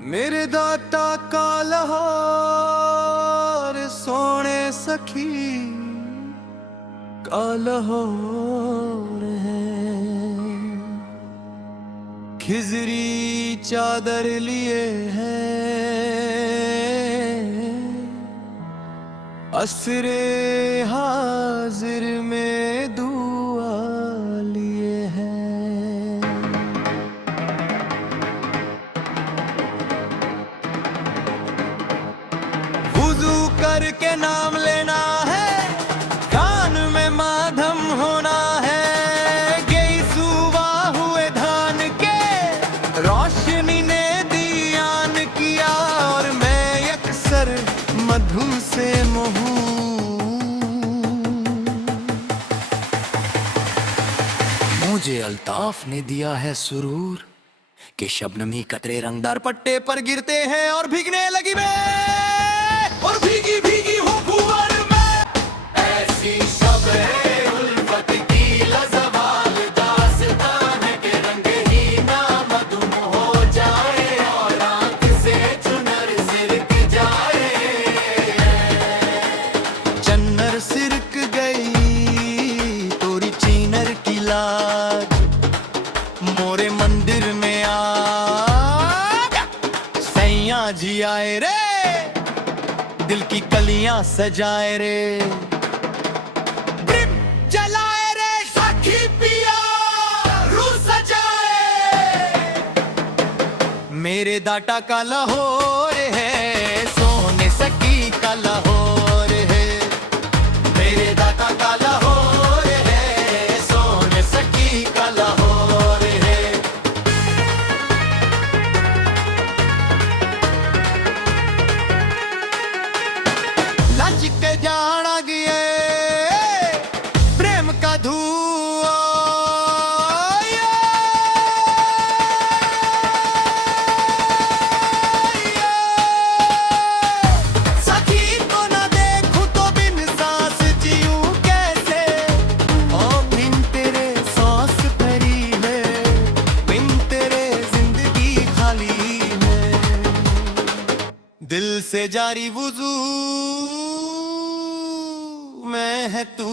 मेरे दाता का लाहौर सोने सखी का लाहौर है। खिजरी चादर लिए है, असरे हाजिर में दुआ लिए हैं। वुजू करके नाम लेना है, कान में माधम होना है। गई सुबह हुए धान के, रोशनी ने दियान किया और मैं अक्सर मधुम से मोहूं। मुझे अल्ताफ ने दिया है सुरूर कि शबनमी कतरे रंगदार पट्टे पर गिरते हैं और भीगने लगी मैं, और भीगी भीगी हूँ भुवर में। ऐसी शब-ए उल्फत की लज़वाल दास्तान है कि रंग ही ना मधुम हो जाए और आँख से चुनर सिरक जाए। चन्नर सिरक गई तोरी चीनर की लाज, मोरे मंदिर में आ सैया जी आए रे, दिल की कलियां सजाए रे। ब्रिम जलाए रे साखी पिया, रूह सजाए। मेरे दाता का लाहौर है, सोने सकी का लाहौर है। मेरे दाता का लाहौर है, सोने सकी का लाहौर है। लज के जाना गिए प्रेम का धुआं, सखी को ना देखूं तो बिन सांस जीऊं कैसे। ओ बिन तेरे सांस भरी है, बिन तेरे जिंदगी खाली है। दिल से जारी वुजू मैं है तू